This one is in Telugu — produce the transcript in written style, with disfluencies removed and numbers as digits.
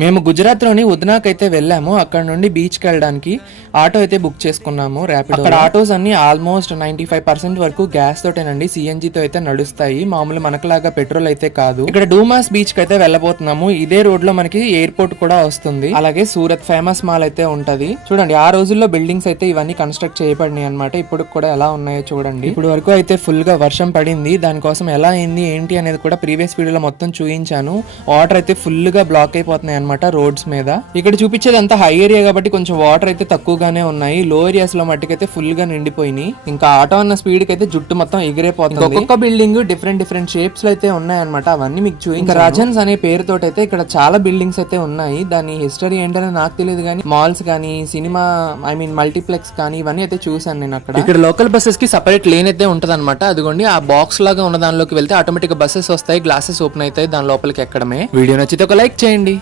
మేము గుజరాత్ లోని ఉద్నాక్ అయితే వెళ్ళాము. అక్కడ నుండి బీచ్ కి వెళ్ళడానికి ఆటో అయితే బుక్ చేసుకున్నాము ర్యాపిడో. అక్కడ ఆటోస్ అన్ని ఆల్మోస్ట్ 95% వరకు గ్యాస్ తోటేనండి, సిఎన్జి తో అయితే నడుస్తాయి. మామూలు మనకులాగా పెట్రోల్ అయితే కాదు. ఇక్కడ డూమాస్ బీచ్ కి అయితే వెళ్ళబోతున్నాము. ఇదే రోడ్ లో మనకి ఎయిర్పోర్ట్ కూడా వస్తుంది. అలాగే సూరత్ ఫేమస్ మాల్ అయితే ఉంటది. చూడండి ఆ రోజుల్లో బిల్డింగ్స్ అయితే ఇవన్నీ కన్స్ట్రక్ట్ చేయబడినాయి అనమాట. ఇప్పుడు కూడా ఎలా ఉన్నాయో చూడండి. ఇప్పుడు వరకు అయితే ఫుల్ గా వర్షం పడింది. దానికోసం ఎలా అయింది ఏంటి అనేది కూడా ప్రీవియస్ వీడియోలో మొత్తం చూపించాను. వాటర్ అయితే ఫుల్ గా బ్లాక్ అయిపోతున్నాయి అనమాట రోడ్స్ మీద. ఇక్కడ చూపించేది అంతా హై ఏరియా కాబట్టి కొంచెం వాటర్ అయితే తక్కువగానే ఉన్నాయి. లో ఏరియాస్ లో మట్టికైతే ఫుల్ గా నిండిపోయినాయి. ఇంకా ఆటో అన్న స్పీడ్ కి అయితే జుట్టు మొత్తం ఎగిరైపోతుంది. ఒక్కొక్క బిల్డింగ్ డిఫరెంట్ షేప్స్ లో అయితే ఉన్నాయన్నమాట. అవన్నీ మీకు చూపించాను. రాజన్స్ అనే పేరుతోటి అయితే ఇక్కడ చాలా బిల్డింగ్స్ అయితే ఉన్నాయి. దాని హిస్టరీ ఏంటనే నాకు తెలియదు కానీ మాల్స్ కానీ సినిమా మల్టీప్లెక్స్ కానీ ఇవన్నీ అయితే చూసాను నేను అక్కడ. ఇక్కడ లోకల్ బస్సెస్ కి సెపరేట్ లేన్ అయితే ఉంటది అనమాట. అదిగోండి ఆ బాక్స్ లాగా ఉన్న దానిలోకి వెళ్తే ఆటోమేటిక్ గా బస్సెస్ వస్తాయి, గ్లాసెస్ ఓపెన్ అవుతాయి, దాని లోపలికి ఎక్కడమే. వీడియో నచ్చితే ఒక లైక్ చేయండి.